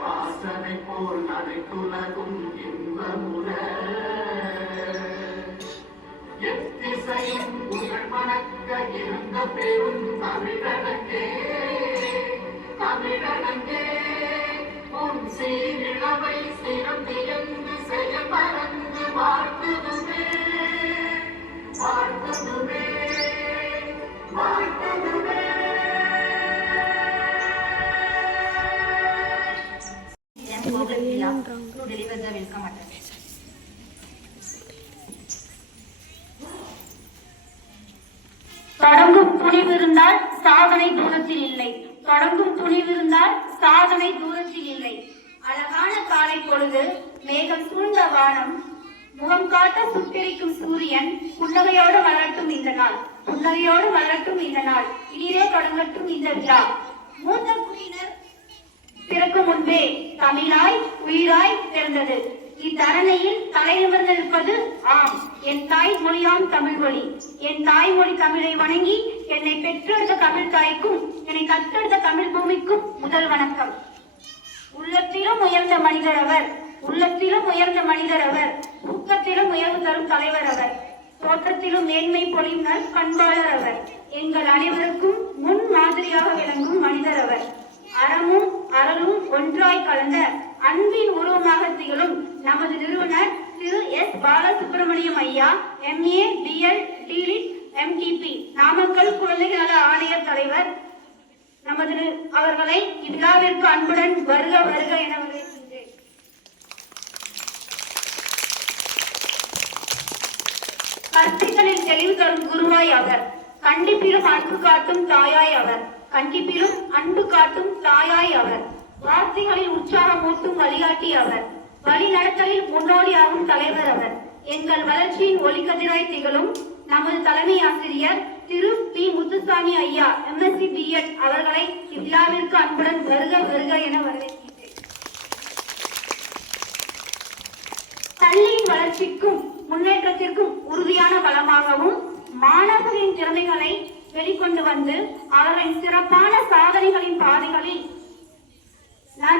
வாசனை போல் அனைத்துலகும் இன்பமுற எத்திசையும் புகழ் மணக்க இருந்த பெரும் தமிழனங்கே தமிழனங்கே உன் சீரிழவை சிறந்தியந்து செயல் மறந்து வாழ்த்துதுமே வாழ்த்துதுமே வாழ்த்துதுமே. To deliver the welcome address. தொடங்கும் துணிவிருந்தால் சாதனை தூரத்தில் இல்லை. தொடங்கும் துணிவிருந்தால் சாதனை தூரத்தில் இல்லை. அழகான காலை பொழுது, மேகம் சூழ்ந்த வானம், முகம் காட்ட சுட்டெரிக்கும் சூரியன், புன்னகையோடு வளரட்டும் இந்த நாள், புன்னகையோடு வளரட்டும் இந்த நாள், இனிதே தொடங்கட்டும் இந்த விழா. மூத்த குடியினர் பிறக்கும் முன்பே தமிழாய் உயிராய் பிறந்தது. இத்தரணையில் தலை நிமிர்ந்திருப்பது ஆம் என் தாய் மொழியாம் தமிழ் மொழி. என் தாய்மொழி தமிழை வணங்கி என்னை பெற்றெடுத்த தமிழ் தாய்க்கும் என்னை கற்றெடுத்த தமிழ் பூமிக்கும் முதல் வணக்கம். உள்ளத்திலும் உயர்ந்த மனிதர் அவர், உள்ளத்திலும் உயர்ந்த மனிதர் அவர், ஊக்கத்திலும் உயர்வு தரும் தலைவர் அவர், தோற்றத்திலும் மேன்மை பொழியும் பண்பாளர் அவர், எங்கள் அனைவருக்கும் முன் மாதிரியாக விளங்கும் மனிதர் அவர். அறமும் அறலும் ஒன்றாய் கலந்த அன்பின் உருவமாக திகழும் நமது நிறுவனர் திரு எஸ் பாலசுப்ரமணியம் ஐயா, MA BL DLit MTP, Namakkal குழந்தைகள் நல ஆணையர் தலைவர் நமது அவர்களை இவ்விழாவிற்கு அன்புடன் வருக வருக என வரவேற்கின்றேன். கற்பித்தலில் தெளிவு தரும் குருவாய் அவர், கண்டிப்பிலும் அன்பு காட்டும் தாயாய் அவர், கண்டிப்பிலும் அன்பு காட்டும் தாயாய் அவர், வார்த்தைகளில் உற்சாகமூட்டும் வழிகாட்டி அவர், வழி நடத்தலில் முன்னோடியாகும் தலைவர் அவர், எங்கள் வளர்ச்சியின் ஒளிக்கதிராய் திகழும் நமது தலைமை ஆசிரியர் திரு பி முத்துசாமி ஐயா MSc BEd அவர்களை இவ்விழாவிற்கு அன்புடன் வருக வருக என வரவேற்கின்றேன். பள்ளியின் வளர்ச்சிக்கும் முன்னேற்றத்திற்கும் உறுதியான பலமாகவும் மாணவர்களின் திறமைகளை வெளிக்கொண்டு வந்து அவர்களின் சிறப்பான சாதனைகளின் பாதைகளில்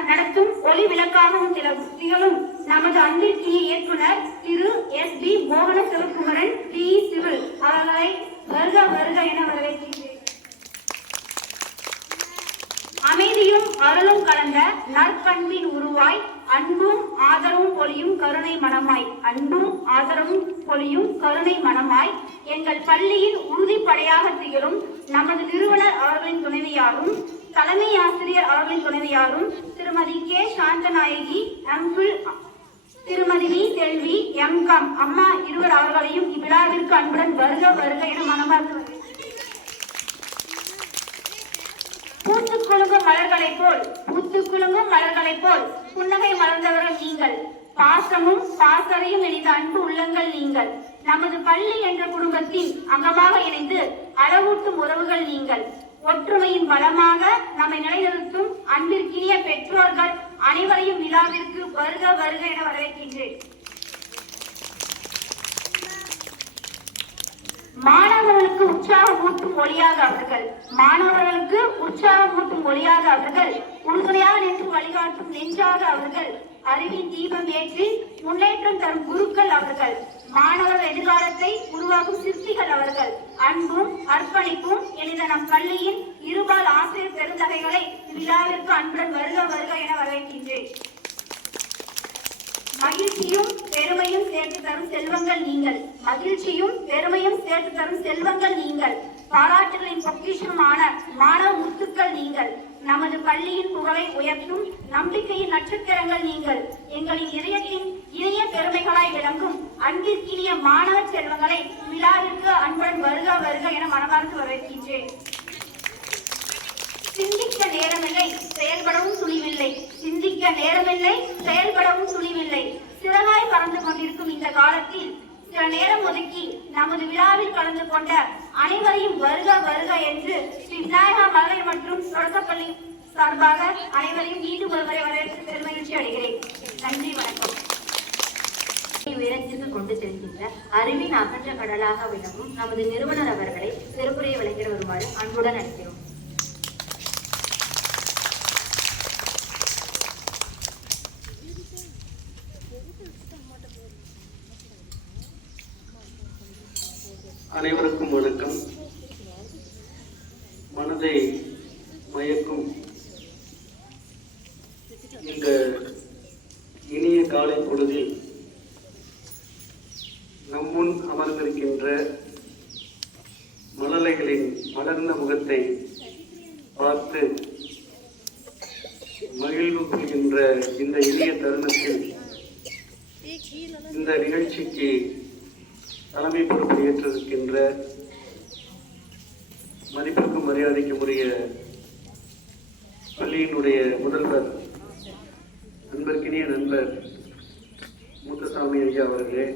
நடத்தும் ஒளி விளக்காகவும் திகழும் நமது அன்பிற்கிய இயக்குனர் திரு SB மோகன சிவகுமரன் PE சிவில் அவர்களை வருக வருக என வரவேற்கின்றேன். அமைதியும் அருளும் கலந்த நற்பண்பின் உருவாய் அன்பும் ஆதரவும் பொழியும் கருணை மனமாய், அன்பும் ஆதரவும் பொழியும் கருணை மனமாய் எங்கள் பள்ளியின் உறுதிப்படையாக திகழும் நமது நிறுவனர் அவர்களின் துணைவியாரும் தலைமை ஆசிரியர் அவர்களின் துணைவியாரும் திருமதி கே சாந்தநாயகி MPhil, திருமதி வி செல்வி MCom அம்மா இருவர் அவர்களையும் இவ்விழாவிற்கு அன்புடன் வருக வருக என மனமார்ந்த பூத்துக் குலுங்கும் மலர்களைப் போல், பூத்துக் குலுங்கும் மலர்களைப் போல் புன்னகை மலர்ந்தவர்கள் நீங்கள், பாசமும் பாசறையும் இணைந்த அன்பு உள்ளங்கள் நீங்கள், நமது பள்ளி என்ற குடும்பத்தின் அங்கமாக இணைந்து அளவூட்டும் உறவுகள் நீங்கள், ஒற்றுமையின் பலமாக நம்மை நிலைநிறுத்தும் அன்பிற்கினிய பெற்றோர்கள் அனைவரையும் விழாவிற்கு வருக வருக என வரவேற்கின்றேன். மாணவர்களுக்கு உற்சாகமூட்டும் ஒளியாக அவர்கள், மாணவர்களுக்கு உற்சாகமூட்டும் ஒளியாக அவர்கள், உறுதுணையாக நின்று வழிகாட்டும் நெஞ்சாக அவர்கள், அறிவின் தீபம் ஏற்றி முன்னேற்றம் தரும் குருக்கள் அவர்கள், மாணவர் எதிர்காலத்தை உருவாக்கும் சிற்பிகள் அவர்கள், அன்பும் அர்ப்பணிப்பும் எனித நம் பள்ளியின் இருபால் ஆசிரியர் பெருந்தகைகளை விழாவிற்கு அன்புடன் வருக வருக என வரவேற்கின்றேன். மகிழ்ச்சியும் பெருமையும் சேர்த்து தரும் செல்வங்கள் நீங்கள். மகிழ்ச்சியும் பெருமையும் சேர்த்து தரும் செல்வங்கள் நீங்கள். பாராட்டுகளின் பொக்கிஷமான மாணவ முத்துக்கள் நீங்கள். நமது பள்ளியின் புகழை உயர்த்தும் நம்பிக்கையின் நட்சத்திரங்கள் நீங்கள். எங்களின் இதயத்தின் இணைய பெருமைகளாய் விளங்கும் அன்பிற்கினிய மாணவ செல்வங்களை விழாவிற்கு அன்புடன் வருக வருக என மனமார்ந்து வரவேற்கின்றேன். சிந்திக்க நேரமில்லை, செயல்படவும் துணிவில்லை. சிந்திக்க நேரமில்லை, செயல்படவும் துணிவில்லை. சிறகாய் பறந்து கொண்டிருக்கும் இந்த காலத்தில் சில நேரம் ஒதுக்கி நமது விழாவில் கலந்து கொண்ட அனைவரையும் வருக வருக என்று ஸ்ரீ விநாயகா மகளிர் மற்றும் தொடக்கப்பள்ளி சார்பாக அனைவரையும் மீண்டும் ஒருமுறை வரவேற்று பெருமகிழ்ச்சி அடைகிறேன். நன்றி, வணக்கம். உயரத்திற்கு கொண்டு செல்கின்ற அறிவின் அகன்ற கடலாக விளங்கும் நமது நிறுவனர் அவர்களை சிறப்புரையை வழங்கிட வருமாறு அன்புடன் அழைக்கிறோம். அனைவருக்கும் வணக்கம். மனதை மயக்கும் இந்த இனிய காலை பொழுதில் நம்முன் அமர்ந்திருக்கின்ற மழலைகளின் மலர்ந்த முகத்தை பார்த்து மகிழ்வு கொள்கின்ற இந்த இனிய தருணத்தில் இந்த நிகழ்ச்சிக்கு தலைமை பொறுப்பு ஏற்றிருக்கின்ற மதிப்புக்கும் மரியாதைக்கும் உரிய பள்ளியினுடைய முதல்வர், அன்பிற்கினிய நண்பர் முத்துசாமி ஐயா அவர்களே,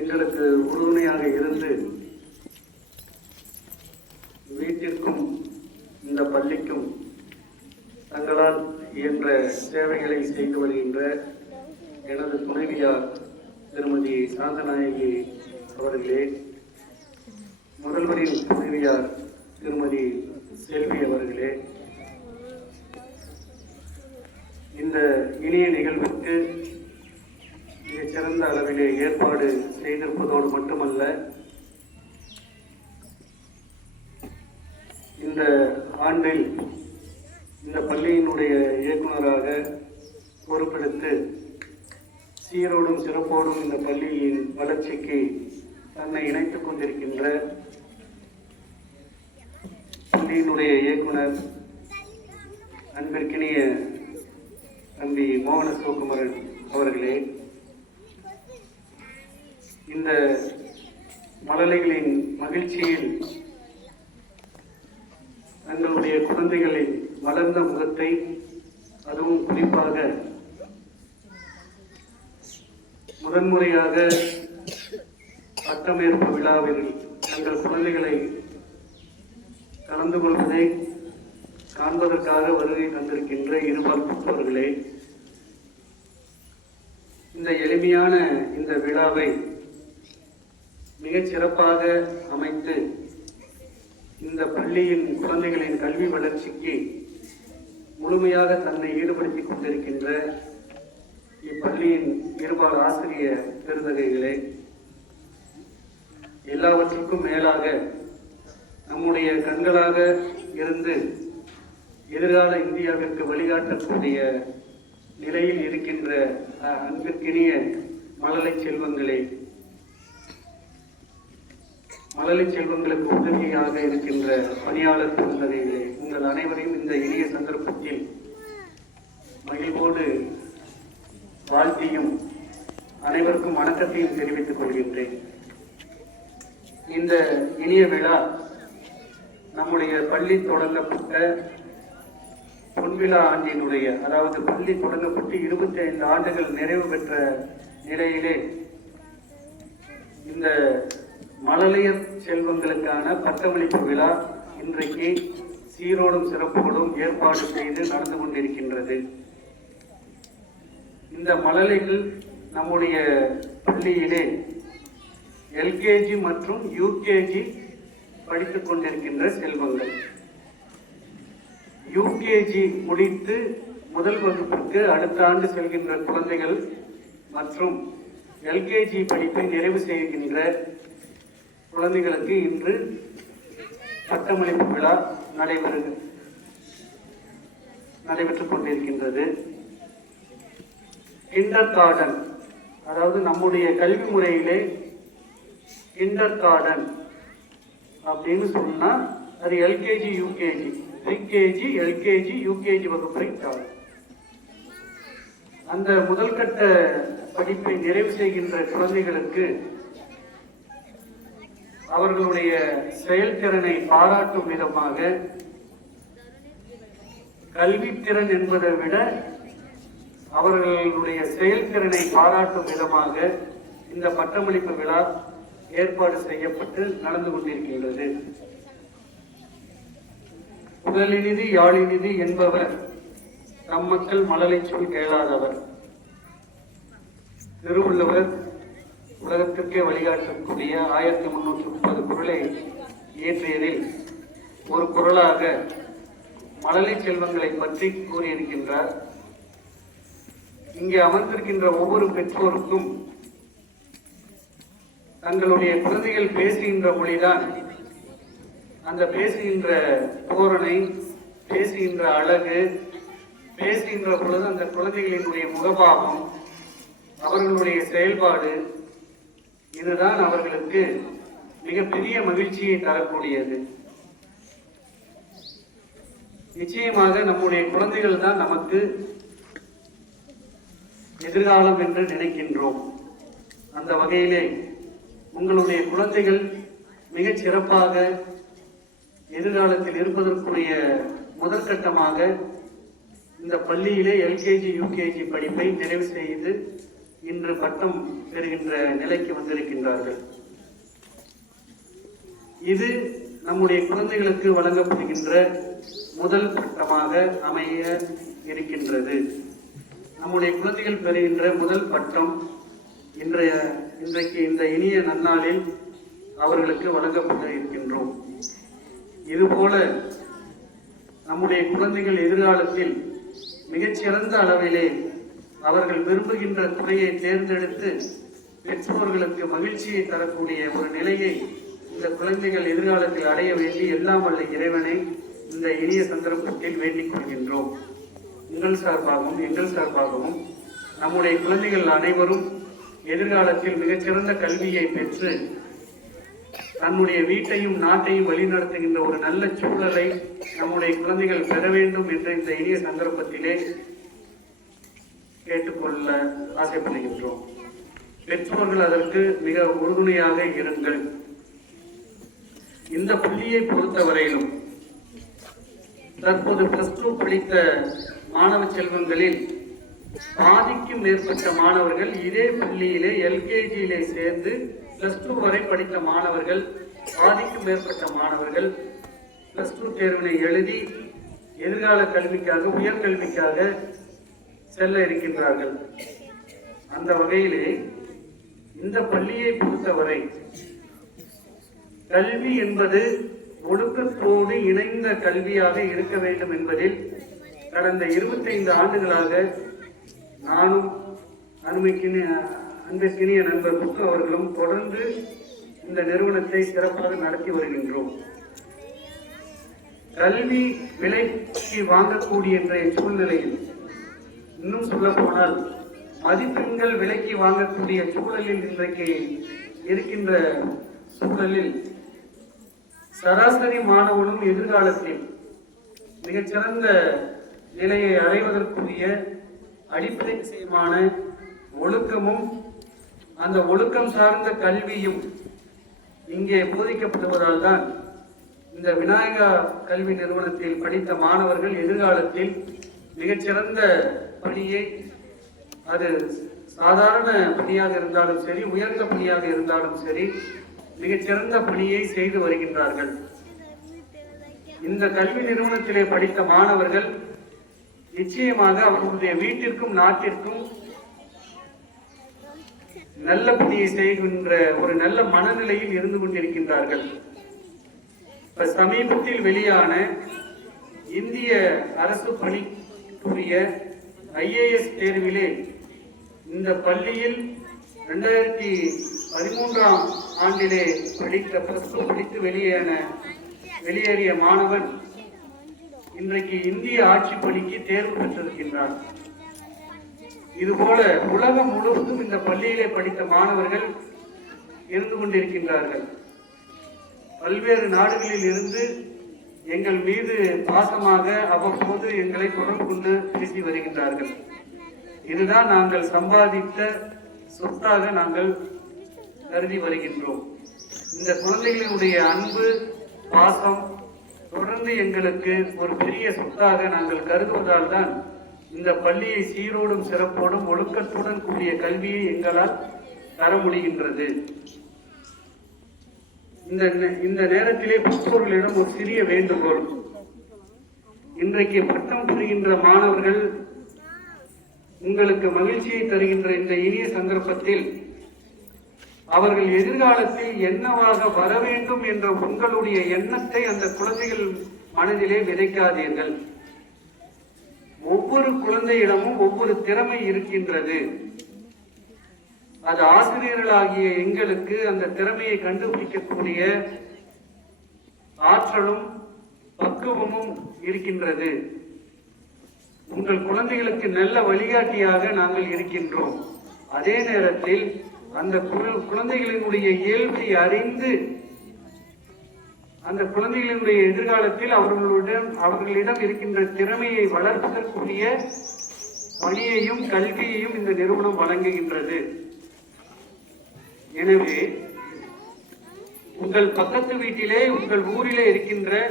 எங்களுக்கு உறுதுணையாக இருந்து வீட்டிற்கும் இந்த பள்ளிக்கும் தங்களால் இயன்ற சேவைகளை செய்து வருகின்ற எனது துணைவியார் திருமதி சாந்தநாயகி அவர்களே, முதல்வரின் துணைவியார் திருமதி செல்வி அவர்களே, இந்த இனிய நிகழ்வுக்கு மிகச்சிறந்த அளவிலே ஏற்பாடு செய்திருப்பதோடு மட்டுமல்ல, இந்த ஆண்டில் இந்த பள்ளியினுடைய இயக்குநராக பொறுப்பெடுத்து சீரோடும் சிறப்போடும் இந்த பள்ளியின் வளர்ச்சிக்கு தன்னை இணைத்துக் கொண்டிருக்கின்ற பள்ளியினுடைய இயக்குனர் அன்பிற்கினிய தம்பி மோகன சிவகுமாரன் அவர்களே, இந்த மழலைகளின் மகிழ்ச்சியில் தங்களுடைய குழந்தைகளின் வளர்ந்த முகத்தை, அதுவும் குறிப்பாக முதன்முறையாக பட்டமேற்பு விழாவில் தங்கள் குழந்தைகளை கலந்து கொள்வதை காண்பதற்காக வருகை தந்திருக்கின்ற இருபால் பெற்றோர்களே, இந்த எளிமையான இந்த விழாவை மிகச் சிறப்பாக அமைத்து இந்த பள்ளியின் குழந்தைகளின் கல்வி வளர்ச்சிக்கு முழுமையாக தன்னை ஈடுபடுத்திக் கொண்டிருக்கின்ற இப்பள்ளியின் இருபால் ஆசிரிய பெருந்தகைகளே, எல்லாவற்றுக்கும் மேலாக நம்முடைய கண்களாக இருந்து எதிர்கால இந்தியாவிற்கு வழிகாட்டக்கூடிய நிலையில் இருக்கின்ற அன்பிற்கினிய மழலை செல்வங்களே, மழலை செல்வங்களுக்கு உதவியாக இருக்கின்ற பணியாளர் பெருந்தகைகளே, உங்கள் அனைவரையும் இந்த இனிய சந்தர்ப்பத்தில் மகிழ்வோடு வாழ்த்தியும் அனைவருக்கும் வணக்கத்தையும் தெரிவித்துக் கொள்கின்றேன். இந்த இனிய விழா நம்முடைய பள்ளி தொடங்கப்பட்ட பொன்விழா ஆண்டினுடைய, அதாவது பள்ளி தொடங்கப்பட்டு 25 ஆண்டுகள் நிறைவு பெற்ற நிலையிலே இந்த மழலையர் செல்வங்களுக்கான பட்டமளிப்பு விழா இன்றைக்கு சீரோடும் சிறப்போடும் ஏற்பாடு செய்து நடந்து கொண்டிருக்கின்றது. இந்த மழலைகள் நம்முடைய பள்ளியிலே எல்கேஜி மற்றும் யூகேஜி படித்துக் கொண்டிருக்கின்ற செல்வங்கள். யூகேஜி முடித்து முதல் வகுப்புக்கு அடுத்த ஆண்டு செல்கின்ற குழந்தைகள் மற்றும் எல்கேஜி படிப்பை நிறைவு செய்கின்ற குழந்தைகளுக்கு இன்று பட்டமளிப்பு விழா நடைபெறுகிறது. நடைபெற்றுக் கொண்டிருக்கின்றது. கிண்டர் கார்டன், அதாவது நம்முடைய கல்வி முறையிலே கிண்டர் கார்டன் அப்படின்னு சொன்னா அது LKG UKG, pre-KG, LKG, UKG வகுப்பை சாரும். அந்த முதல் கட்ட படிப்பை நிறைவு செய்கின்ற குழந்தைகளுக்கு அவர்களுடைய செயல்திறனை பாராட்டும் விதமாக, கல்வித்திறன் என்பதை விட அவர்களுடைய செயல்திறனை பாராட்டும் விதமாக இந்த பட்டமளிப்பு விழா ஏற்பாடு செய்யப்பட்டு நடந்து கொண்டிருக்கின்றது. உடலினிது யாழினிது என்பவர் நம் மக்கள் மழலை சொல் கேளாதவர். திருவள்ளுவர் உலகத்திற்கே வழிகாட்டக்கூடிய 1330 குறளை இயற்றியதில் ஒரு குறளாக மழலை செல்வங்களை பற்றி கூறியிருக்கின்றார். இங்கே அமர்ந்திருக்கின்ற ஒவ்வொரு பெற்றோருக்கும் தங்களுடைய குழந்தைகள் பேசுகின்ற மொழிதான், அந்த பேசுகின்ற தோரணை, பேசுகின்ற அழகு, பேசுகின்ற பொழுது அந்த குழந்தைகளினுடைய முகபாவம், அவர்களுடைய செயல்பாடு, இதுதான் அவர்களுக்கு மிகப்பெரிய மகிழ்ச்சியை தரக்கூடியது. நிச்சயமாக நம்முடைய குழந்தைகள் தான் நமக்கு எதிர்காலம் என்று நினைக்கின்றோம். அந்த வகையிலே உங்களுடைய குழந்தைகள் மிகச் சிறப்பாக எதிர்காலத்தில் இருப்பதற்குரிய முதற்கட்டமாக இந்த பள்ளியிலே எல்கேஜி யூகேஜி படிப்பை நிறைவு செய்து இன்று பட்டம் பெறுகின்ற நிலைக்கு வந்திருக்கின்றார்கள். இது நம்முடைய குழந்தைகளுக்கு வழங்கப்படுகின்ற முதல் பட்டமாக அமைய இருக்கின்றது. நம்முடைய குழந்தைகள் பெறுகின்ற முதல் பட்டம் இன்றைக்கு இந்த இனிய நன்னாளில் அவர்களுக்கு வழங்கப்பட இருக்கின்றோம். இதுபோல நம்முடைய குழந்தைகள் எதிர்காலத்தில் மிகச்சிறந்த அளவிலே அவர்கள் விரும்புகின்ற துறையை தேர்ந்தெடுத்து பெற்றோர்களுக்கு மகிழ்ச்சியை தரக்கூடிய ஒரு நிலையை இந்த குழந்தைகள் எதிர்காலத்தில் அடைய வேண்டி எல்லாம் வல்ல இறைவனை இந்த இனிய சந்தர்ப்பத்தில் வேண்டிக் கொள்கின்றோம். உங்கள் சார்பாகவும் எங்கள் சார்பாகவும் நம்முடைய குழந்தைகள் அனைவரும் எதிர்காலத்தில் மிகச்சிறந்த கல்வியை பெற்று தன்னுடைய வீட்டையும் நாட்டையும் வழிநடத்துகின்ற ஒரு நல்ல சூழலை நம்முடைய குழந்தைகள் பெற வேண்டும் என்ற இந்த இனிய சந்தர்ப்பத்திலே கேட்டுக்கொள்ள ஆசைப்படுகின்றோம். பெற்றோர்கள் அதற்கு மிக உறுதுணையாக இருங்கள். இந்த பள்ளியை பொறுத்தவரையிலும் தற்போது +2 படித்த மாணவ செல்வங்களில் பாதிக்கும் மேற்பட்ட மாணவர்கள் இதே பள்ளியிலே எல்கேஜியிலே சேர்ந்து +2 வரை படித்த மாணவர்கள், பாதிக்கும் மேற்பட்ட மாணவர்கள் +2 தேர்வினை எழுதி எதிர்கால கல்விக்காக, உயர்கல்விக்காக செல்ல இருக்கின்றார்கள். அந்த வகையிலே இந்த பள்ளியை பொறுத்தவரை கல்வி என்பது ஒழுக்கத்தோடு இணைந்த கல்வியாக இருக்க வேண்டும் என்பதில் கடந்த 25 ஆண்டுகளாக நானும் அன்பிற்கினிய நண்பர் புக்கு அவர்களும் தொடர்ந்து இந்த நிறுவனத்தை சிறப்பாக நடத்தி வருகின்றோம். கல்வி விலைக்கு வாங்கக்கூடிய இன்றைய சூழ்நிலையில், இன்னும் சொல்ல போனால் மதிப்பெண்கள் விலைக்கு வாங்கக்கூடிய சூழலில் இன்றைக்கு இருக்கின்ற சூழலில் சராசரி மாணவனும் எதிர்காலத்தில் மிகச்சிறந்த நிலையை அடைவதற்குரிய அடிப்படை விஷயமான ஒழுக்கமும் அந்த ஒழுக்கம் சார்ந்த கல்வியும் இங்கே போதிக்கப்படுவதால் தான் இந்த விநாயகா கல்வி நிறுவனத்தில் படித்த மாணவர்கள் எதிர்காலத்தில் மிகச்சிறந்த பணியை, அது சாதாரண பணியாக இருந்தாலும் சரி, உயர்ந்த பணியாக இருந்தாலும் சரி, மிகச்சிறந்த பணியை செய்து வருகின்றார்கள். இந்த கல்வி நிறுவனத்திலே படித்த மாணவர்கள் நிச்சயமாக அவர்களுடைய வீட்டிற்கும் நாட்டிற்கும் நல்ல பணியை செய்கின்ற ஒரு நல்ல மனநிலையில் இருந்து கொண்டிருக்கின்றார்கள். இப்ப சமீபத்தில் வெளியான இந்திய அரசு பணிக்குரிய IAS தேர்விலே இந்த பள்ளியில் 2013ஆம் ஆண்டிலே படித்து வெளியேறிய மாணவன் இன்றைக்கு இந்திய ஆட்சி பணிக்கு தேர்வு பெற்றிருக்கின்றார். இதுபோல உலகம் முழுவதும் இந்த பள்ளியிலே படித்த மாணவர்கள் இருந்து கொண்டிருக்கின்றார்கள். பல்வேறு நாடுகளில் இருந்து எங்கள் மீது பாசமாக அவ்வப்போது எங்களை தொடர்பு கொண்டு பேசி வருகின்றார்கள். இதுதான் நாங்கள் சம்பாதித்த சொத்தாக நாங்கள் கருதி வருகின்றோம். இந்த குழந்தைகளினுடைய அன்பு பாசம் தொடர்ந்து எங்களுக்கு ஒரு பெரிய சொத்தாக நாங்கள் கருதுவதால் தான் இந்த பள்ளியை சீரோடும் சிறப்போடும் ஒழுக்கத்துடன் கூடிய கல்வியை எங்களால் தர முடிகின்றது. இந்த நேரத்திலே பெற்றோர்களிடம் ஒரு சிறிய வேண்டுகோள். இன்றைக்கு பட்டம் பெறுகின்ற மாணவர்கள் உங்களுக்கு மகிழ்ச்சியை தருகின்ற இந்த இனிய சந்தர்ப்பத்தில் அவர்கள் எதிர்காலத்தில் என்னவாக வர வேண்டும் என்ற உங்களுடைய எண்ணத்தை அந்த குழந்தைகள் மனதிலே விதைக்காதீர்கள். ஒவ்வொரு குழந்தையிடமும் ஒவ்வொரு திறமை இருக்கின்றது. அது ஆசிரியர்களாகிய எங்களுக்கு அந்த திறமையை கண்டுபிடிக்கக்கூடிய ஆற்றலும் பக்குவமும் இருக்கின்றது. உங்கள் குழந்தைகளுக்கு நல்ல வழிகாட்டியாக நாங்கள் இருக்கின்றோம். அதே நேரத்தில் அந்த குழந்தைகளினுடைய இயல்பை அறிந்து அந்த குழந்தைகளினுடைய எதிர்காலத்தில் அவர்களிடம் இருக்கின்ற திறமையை வளர்ப்பதற்குரிய பணியையும் கல்வியையும் இந்த நிறுவனம் வழங்குகின்றது. எனவே உங்கள் பக்கத்து வீட்டிலே உங்கள் ஊரிலே இருக்கின்ற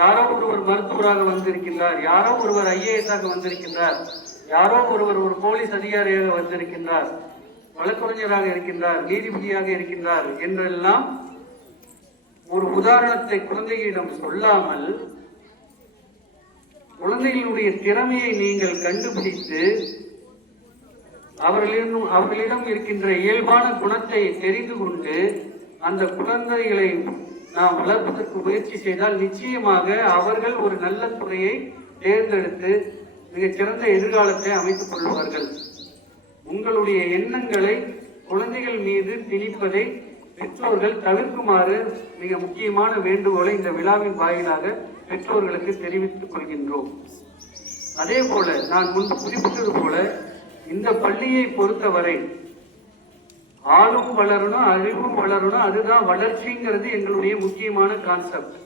யாரோ ஒருவர் மருத்துவராக வந்திருக்கின்றார், யாரோ ஒருவர் IAS ஆக வந்திருக்கின்றார், யாரோ ஒருவர் ஒரு போலீஸ் அதிகாரியாக வந்திருக்கின்றார், வழக்கறிஞராக இருக்கின்றார், நீதிபதியாக இருக்கின்றார் என்றெல்லாம் ஒரு உதாரணத்தை குழந்தைகளிடம் சொல்லாமல் குழந்தைகளுடைய திறமையை நீங்கள் கண்டுபிடித்து அவர்களிடம் இருக்கின்ற இயல்பான குணத்தை தெரிந்து கொண்டு அந்த குழந்தைகளை நாம் வளர்ப்பதற்கு முயற்சி செய்தால் நிச்சயமாக அவர்கள் ஒரு நல்ல துறையை தேர்ந்தெடுத்து மிகச்சிறந்த எதிர்காலத்தை அமைத்துக் கொள்வார்கள். உங்களுடைய எண்ணங்களை குழந்தைகள் மீது திணிப்பதை பெற்றோர்கள் தவிர்க்குமாறு மிக முக்கியமான வேண்டுகோளை இந்த விழாவின் வாயிலாக பெற்றோர்களுக்கு தெரிவித்துக் கொள்கின்றோம். அதே போல நான் முன்பு குறிப்பிட்டது போல இந்த பள்ளியை பொறுத்தவரை ஆளும் வளரணும், அறிவும் வளரணும். அதுதான் வளர்ச்சிங்கிறது எங்களுடைய முக்கியமான கான்செப்ட்.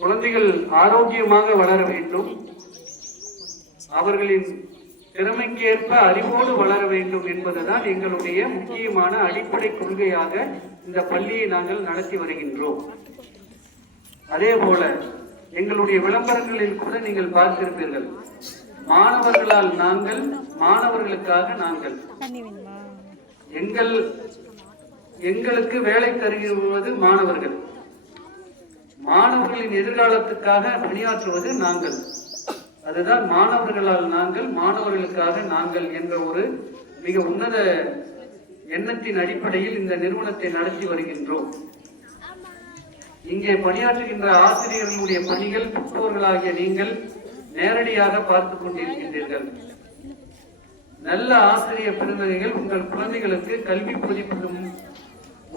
குழந்தைகள் ஆரோக்கியமாக வளர வேண்டும், அவர்களின் திறமைக்கேற்ப அறிவோடு வளர வேண்டும் என்பதுதான் எங்களுடைய முக்கியமான அடிப்படை கொள்கையாக இந்த பள்ளியை நாங்கள் நடத்தி வருகின்றோம். அதே போல எங்களுடைய விளம்பரங்களில் கூட நீங்கள் பார்த்திருப்பீர்கள், மாணவர்களால் நாங்கள், மாணவர்களுக்காக நாங்கள். எங்களுக்கு வேலை தருவது மாணவர்கள், மாணவர்களின் எதிர்காலத்துக்காக பணியாற்றுவது நாங்கள். அதுதான் மாணவர்களால் நாங்கள், மாணவர்களுக்காக நாங்கள் என்ற ஒரு மிக உன்னத எண்ணத்தின் அடிப்படையில் இந்த நிறுவனத்தை நடத்தி வருகின்றோம். இங்கே பணியாற்றுகின்ற ஆசிரியர்களுடைய பணிகள் பெற்றோர்களாகிய நீங்கள் நேரடியாக பார்த்து கொண்டிருக்கின்றீர்கள். நல்ல ஆசிரியர் பெருந்தகைகள் உங்கள் குழந்தைகளுக்கு கல்வி போதிப்பதும்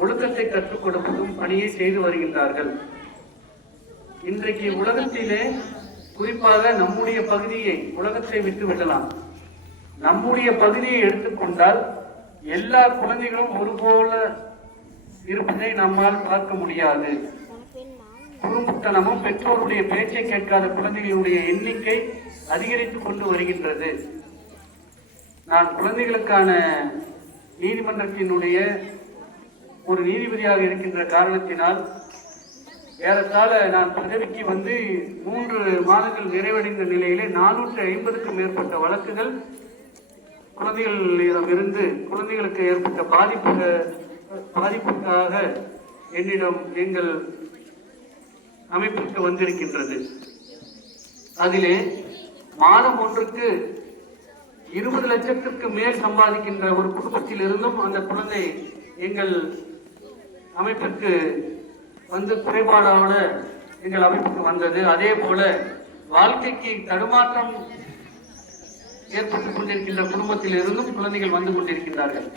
ஒழுக்கத்தை கற்றுக் கொடுப்பதும் பணியை செய்து வருகின்றார்கள். இன்றைக்கு உலகத்திலே குறிப்பாக நம்முடைய பகுதியை, உலகத்தை விட்டு விடலாம், நம்முடைய பகுதியை எடுத்துக்கொண்டால் எல்லா குழந்தைகளும் ஒருபோல இருப்பதை நம்மால் பார்க்க முடியாது. குறும்புத்தனமும் பெற்றோருடைய பேச்சை கேட்காத குழந்தைகளுடைய எண்ணிக்கை அதிகரித்துக் கொண்டு வருகின்றது. நான் குழந்தைகளுக்கான நீதிமன்றத்தினுடைய ஒரு நீதிபதியாக இருக்கின்ற காரணத்தினால் ஏறத்தாழ நான் பதவிக்கு வந்து 3 மாதங்கள் நிறைவடைந்த நிலையிலே 450க்கும் மேற்பட்ட வழக்குகள் குழந்தைகளிடமிருந்து குழந்தைகளுக்கு ஏற்பட்ட பாதிப்புக்காக என்னிடம் எங்கள் அமைப்பிற்கு வந்திருக்கின்றது. அதிலே மாதம் ஒன்றுக்கு 20 லட்சத்திற்கு மேல் சம்பாதிக்கின்ற ஒரு குடும்பத்தில் இருந்தும் அந்த குழந்தை எங்கள் அமைப்பிற்கு வந்து குறைபாடோட எங்கள் அமைப்புக்கு வந்தது. அதே போல வாழ்க்கைக்கு தடுமாற்றம் ஏற்பட்டுக் கொண்டிருக்கின்ற குடும்பத்தில் இருந்தும் குழந்தைகள் வந்து கொண்டிருக்கின்றார்கள்.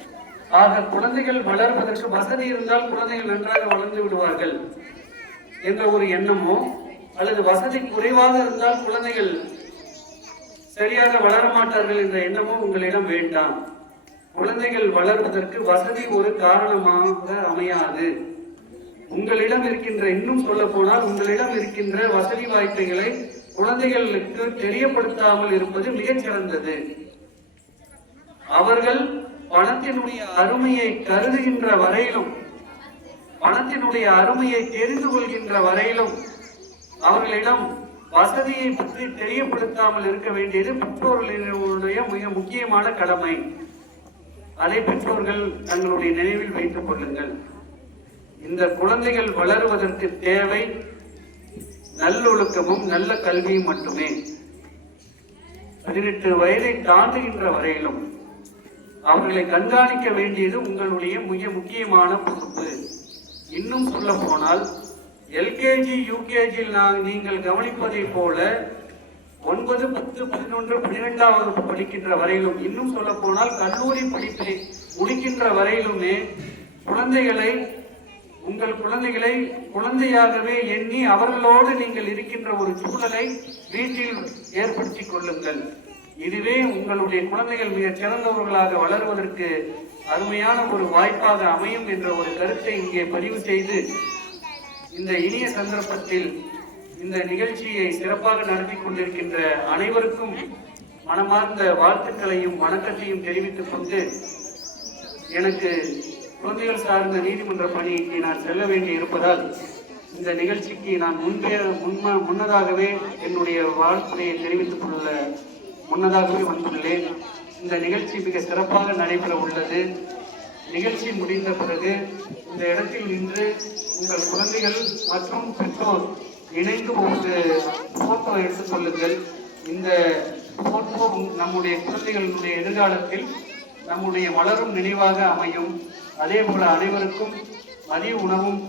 ஆக குழந்தைகள் வளர்வதற்கு வசதி இருந்தால் குழந்தைகள் நன்றாக வளர்ந்து விடுவார்கள் என்ற ஒரு எண்ணமோ, அல்லது வசதி குறைவாக இருந்தால் குழந்தைகள் சரியாக வளர மாட்டார்கள் என்ற எண்ணமும் உங்களிடம் வேண்டாம். குழந்தைகள் வளர்வதற்கு வசதி ஒரு காரணமாக அமையாது. உங்களிடம் இருக்கின்ற, இன்னும் சொல்ல போனால் உங்களிடம் இருக்கின்ற வசதி வாய்ப்புகளை குழந்தைகளுக்கு தெரியப்படுத்தாமல் இருப்பது மிகச் சிறந்தது. அவர்கள் பணத்தினுடைய அருமையை கருதுகின்ற வரையிலும், பணத்தினுடைய அருமையை தெரிந்து கொள்கின்ற வரையிலும் அவர்களிடம் வசதியை பற்றி தெரியப்படுத்தாமல் இருக்க வேண்டியது பெற்றோர்களுடைய மிக முக்கியமான கடமை. அதை பெற்றோர்கள் தங்களுடைய நினைவில் வைத்துக் கொள்ளுங்கள். இந்த குழந்தைகள் வளருவதற்கு தேவை நல்லொழுக்கமும் நல்ல கல்வியும் மட்டுமே. 18 வயதை தாண்டுகின்ற வரையிலும் அவர்களை கண்காணிக்க வேண்டியது உங்களுடைய மிக முக்கியமான பொறுப்பு. இன்னும் சொல்ல போனால் எல்கேஜி யூகேஜியில் நீங்கள் கவனிப்பதை போல 9, 10, 11, 12ஆம் வகுப்பு படிக்கின்ற வரையிலும், இன்னும் சொல்ல போனால் கல்லூரி படிப்பை முடிக்கின்ற வரையிலுமே உங்கள் குழந்தைகளை குழந்தையாகவே எண்ணி அவர்களோடு நீங்கள் இருக்கின்ற ஒரு சூழலை வீட்டில் ஏற்படுத்திக் கொள்ளுங்கள். இதுவே உங்களுடைய குழந்தைகள் மிக சிறந்தவர்களாக வளருவதற்கு அருமையான ஒரு வாய்ப்பாக அமையும் என்ற ஒரு கருத்தை இங்கே பதிவு செய்து, இந்த இனிய சந்தர்ப்பத்தில் இந்த நிகழ்ச்சியை சிறப்பாக நடத்தி கொண்டிருக்கின்ற அனைவருக்கும் மனமார்ந்த வாழ்த்துக்களையும் வணக்கத்தையும் தெரிவித்துக் கொண்டு, எனக்கு குழந்தைகள் சார்ந்த நீதிமன்ற பணிக்கு நான் செல்ல வேண்டி இருப்பதால் இந்த நிகழ்ச்சிக்கு நான் முன்னதாகவே என்னுடைய வாழ்த்துறையை தெரிவித்துக் கொள்ள முன்னதாகவே வந்துள்ளேன். இந்த நிகழ்ச்சி மிக சிறப்பாக நடைபெற உள்ளது. நிகழ்ச்சி முடிந்த பிறகு இந்த இடத்தில் நின்று உங்கள் குழந்தைகள் மற்றும் பெற்றோர் இணைந்து ஒரு போட்டோ எடுத்துக் கொள்ளுங்கள். இந்த போட்டோ நம்முடைய குழந்தைகளுடைய எதிர்காலத்தில் நம்முடைய வளரும் நினைவாக அமையும். அதே போல அனைவருக்கும் மதிய உணவும்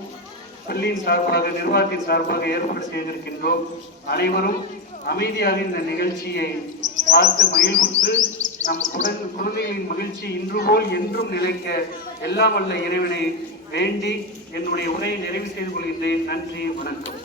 பள்ளியின் சார்பாக, நிர்வாகத்தின் சார்பாக ஏற்பாடு செய்திருக்கின்றோம். அனைவரும் அமைதியாக இந்த நிகழ்ச்சியை பார்த்து மகிழ்வுற்று நம் குழந்தைகளின் மகிழ்ச்சி இன்று போல் என்றும் நிலைக்க எல்லாம் வல்ல இறைவனை வேண்டி என்னுடைய உரையை நிறைவு செய்து கொள்கின்றேன். நன்றி, வணக்கம்.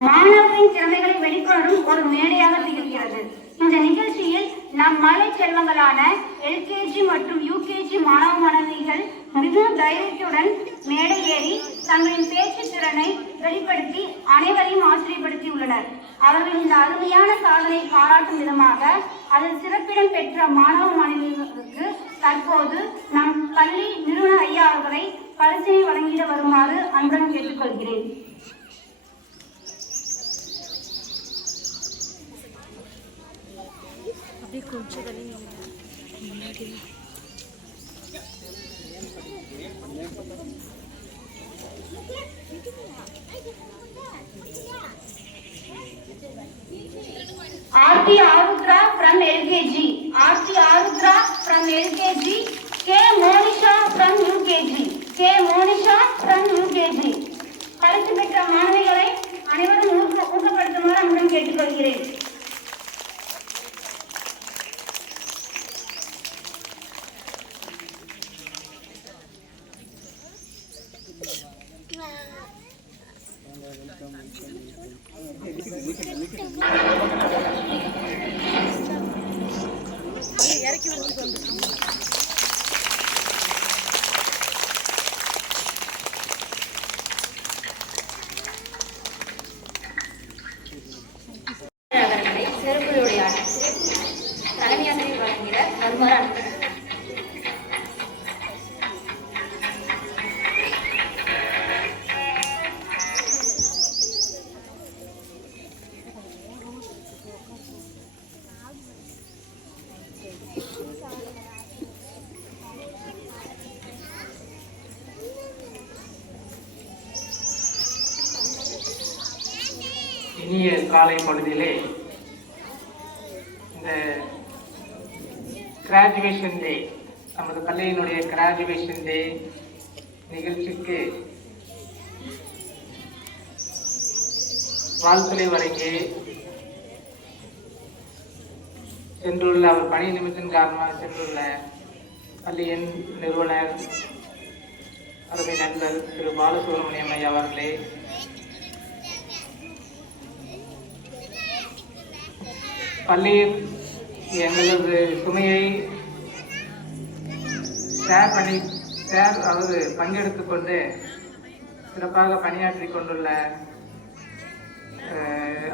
மாணவர்களின் திறமைகளை வெளிக்கொணரும் ஒரு மேடையாக திகழ்கிறது. இந்த நிகழ்ச்சியில் நம் மழை செல்வங்களான எல்கேஜி மற்றும் யூகேஜி மாணவ மாணவிகள் மிகவும் தைரியத்துடன் மேடை ஏறி தங்களின் பேச்சு திறனை வெளிப்படுத்தி அனைவரையும் ஆச்சரியப்படுத்தி உள்ளனர். அவர்கள் இந்த அருமையான சாதனை பாராட்டும் விதமாக அதில் சிறப்பிடம் பெற்ற மாணவ மாணவிகளுக்கு தற்போது நம் பள்ளி நிறுவனர் ஐயா அவர்களை பரிசினை வழங்கிட வருமாறு அன்புடன் கேட்டுக்கொள்கிறேன். Aarti Arudra from LKG, Aarti Arudra from LKG, K Monisha from UKG, K Monisha from UKG. பரிசு பெற்ற மாணவிகளை அனைவரும் ஊக்கப்படுத்துமாறு அன்புடன் கேட்டுக்கொள்கிறேன். தலைமையாசிரியர் வழங்கிட வருமாறு அனுப்புகிறேன். இனிய காலை பொழுதிலே இந்த கிராஜுவேஷன் டே, நமது பள்ளியினுடைய கிராஜுவேஷன் டே நிகழ்ச்சிக்கு வாழ்த்துறை வழங்கி சென்றுள்ள அவர் பணி நிமித்தத்தின் காரணமாக சென்றுள்ள பள்ளியின் நிறுவனர் அருமை நண்பர் திரு பாலசுப்ரமணியம் ஐயா அவர்களே, பள்ளியில் எங்களது சுமையை அதாவது பங்கெடுத்துக் கொண்டு சிறப்பாக பணியாற்றி கொண்டுள்ள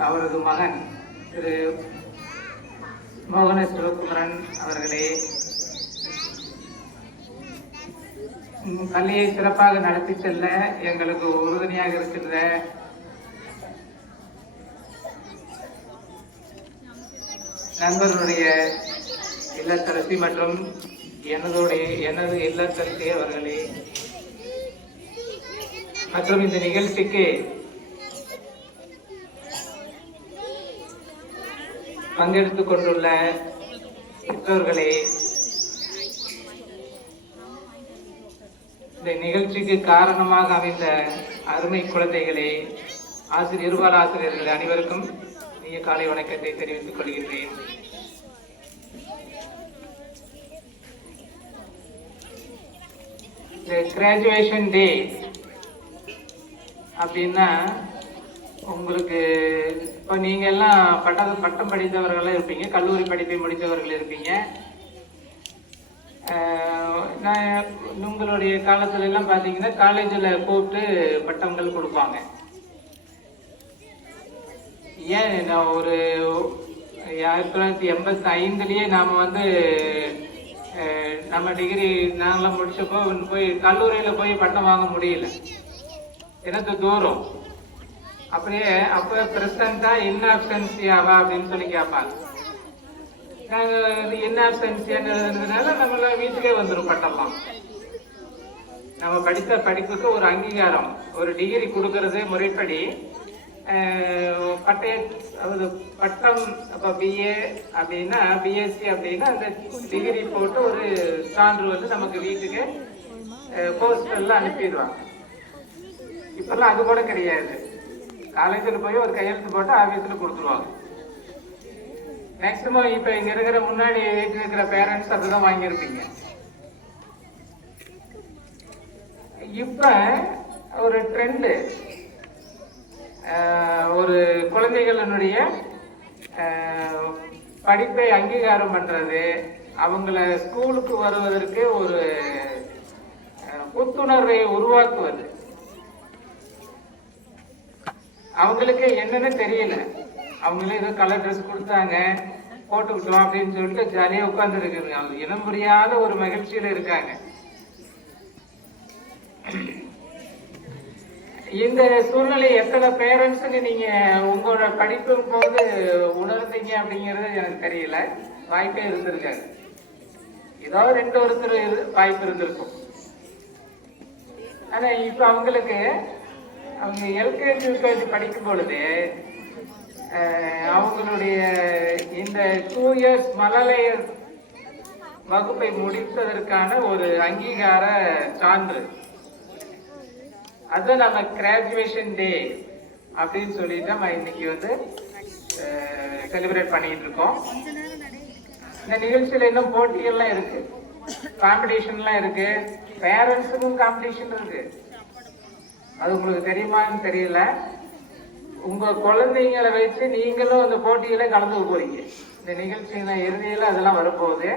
அவரது மகன் திரு மோகன சிவகுமரன் அவர்களே, பள்ளியை சிறப்பாக நடத்தி செல்ல எங்களுக்கு உறுதுணையாக இருக்கின்ற நண்பர்களுடைய இல்லத்தரசி மற்றும் எனது இல்லத்தரசி அவர்களே, மற்றும் இந்த நிகழ்ச்சிக்கு பங்கெடுத்துக் கொண்டுள்ள பெற்றோர்களே, இந்த நிகழ்ச்சிக்கு காரணமாக அமைந்த அருமை குழந்தைகளே, இருபால் ஆசிரியர்கள் அனைவருக்கும் இனிய காலை வணக்கத்தை தெரிவித்துக் கொள்கின்றேன். கிராஜுவேஷன் டே அப்படின்னா உங்களுக்கு இப்போ நீங்கள் எல்லாம் பட்டம் படித்தவர்களாக இருப்பீங்க, கல்லூரி படிப்பை முடித்தவர்கள் இருப்பீங்க. நான் உங்களுடைய காலத்துல எல்லாம் பார்த்தீங்கன்னா காலேஜில் கூப்பிட்டு பட்டங்கள் கொடுப்பாங்க. ஏன் நான் ஒரு 1985 நாம் வந்து நம்ம டிகிரி நாங்களாம் முடிச்சப்போ போய் கல்லூரியில் போய் பட்டம் வாங்க முடியல, எனக்கு தூரம். அப்படியே அப்போ ப்ரெசண்டாக இன்ஆப்சன்சியாவா அப்படின்னு சொல்லி கேட்பாங்க. நாங்கள் இன்ஆப்சன்சியான்னு எழுதுனதுனால நம்மளாம் வீட்டுக்கே வந்துடும் பட்டம்லாம். நம்ம படித்த படிப்புக்கு ஒரு அங்கீகாரம், ஒரு டிகிரி கொடுக்கறது முறைப்படி பட்டம். அப்போ பிஏ அப்படின்னா பிஎஸ்சி அப்படின்னா அந்த டிகிரி போட்டு ஒரு சான்று வந்து நமக்கு வீட்டுக்கு போஸ்டர்லாம் அனுப்பிடுவாங்க. இப்பெல்லாம் அது கூட கிடையாது. காலேஜில் போய் ஒரு கையெழுத்து போட்டு ஆஃபீஸில் கொடுத்துருவாங்க. மேக்சிமம் இப்போ இங்கே இருக்கிற முன்னாடி வீட்டில் இருக்கிற பேரண்ட்ஸ் அப்படிதான் வாங்கியிருப்பீங்க. இப்போ ஒரு ட்ரெண்டு, ஒரு குழந்தைகளினுடைய படிப்பை அங்கீகாரம் பண்ணுறது, அவங்கள ஸ்கூலுக்கு வருவதற்கு ஒரு புத்துணர்வை உருவாக்குவது. அவங்களுக்கு என்னன்னு தெரியல, அவங்களே ஏதோ கலர் ட்ரெஸ் கொடுத்தாங்க போட்டுக்கிட்டோம் அப்படின்னு சொல்லிட்டு ஜாலியாக உட்காந்துருக்குதுங்க. அவங்க இனம் புரியாத ஒரு மகிழ்ச்சியில் இருக்காங்க. இந்த சூழ்நிலை எத்தனை பேரண்ட்ஸுக்கு நீங்க உங்களோட படிப்பு போது உணர்ந்தீங்க அப்படிங்கிறது எனக்கு தெரியல. வாய்ப்பே இருந்திருக்காது, ஏதோ ஒருத்தர் வாய்ப்பு இருந்திருக்கும். ஆனா இப்ப அவங்களுக்கு அவங்க எல்கேஜி யூகேஜி படிக்கும் பொழுது அவங்களுடைய இந்த 2 years மழலையர் வகுப்பை முடித்ததற்கான ஒரு அங்கீகார சான்று, அது நம்ம கிராஜுவேஷன் டே அப்படின்னு சொல்லிட்டு நம்ம இன்னைக்கு வந்து செலிப்ரேட் பண்ணிட்டு இருக்கோம். இந்த நிகழ்ச்சியில இன்னும் போட்டிகள்லாம் இருக்கு, காம்படிஷன்லாம் இருக்கு, பேரண்ட்ஸுக்கும் காம்படிஷன் இருக்கு. அது உங்களுக்கு தெரியுமான்னு தெரியல. உங்க குழந்தைங்களை வச்சு நீங்களும் அந்த போட்டியில கலந்துக்க போறீங்க. இந்த நிகழ்ச்சியில இறுதியில அதெல்லாம் வரப்போகுது.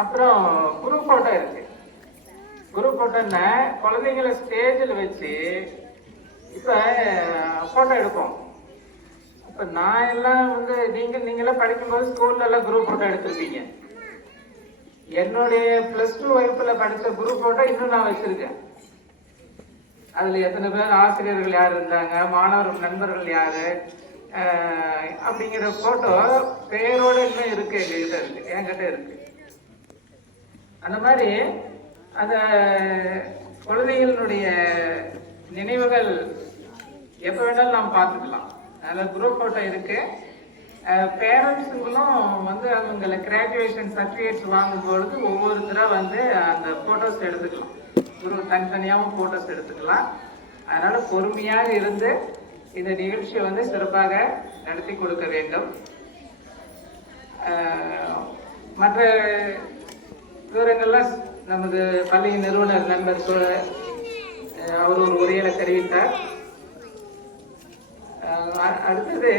அப்புறம் குரூப் போட்டோ இருக்கு. குரூப் போட்டோன்னா குழந்தைங்களை ஸ்டேஜில் வச்சு இப்போ ஃபோட்டோ எடுப்போம். இப்போ நான் எல்லாம் வந்து நீங்களாம் படிக்கும்போது ஸ்கூல்ல எல்லாம் குரூப் ஃபோட்டோ எடுத்திருப்பீங்க. என்னுடைய +2 வகுப்பில் படித்த குரூப் ஃபோட்டோ இன்னும் நான் வச்சிருக்கேன். அதில் எத்தனை பேர் ஆசிரியர்கள் யார் இருந்தாங்க, மாணவர்கள் நண்பர்கள் யார் அப்படிங்கிற ஃபோட்டோ பேரோடு இன்னும் இருக்கு, என்கிட்ட இருக்கு. அந்த மாதிரி அந்த குழந்தைகளுடைய நினைவுகள் எப்போ வேணாலும் நாம் பார்த்துக்கலாம். அதில் குரூப் ஃபோட்டோ இருக்கு. பேரண்ட்ஸுங்களும் வந்து அவங்களை கிராஜுவேஷன் சர்டிஃபிகேட்ஸ் வாங்கும்பொழுது ஒவ்வொருத்தராக வந்து அந்த ஃபோட்டோஸ் எடுத்துக்கலாம். தனித்தனியாகவும் ஃபோட்டோஸ் எடுத்துக்கலாம். அதனால் பொறுமையாக இருந்து இந்த நிகழ்ச்சியை வந்து சிறப்பாக நடத்தி கொடுக்க வேண்டும். மற்ற விவரங்கள்லாம் நமது பள்ளியின் நிறுவனர் நண்பர் அவர் ஒரு உரையில தெரிவித்தார். அடுத்தது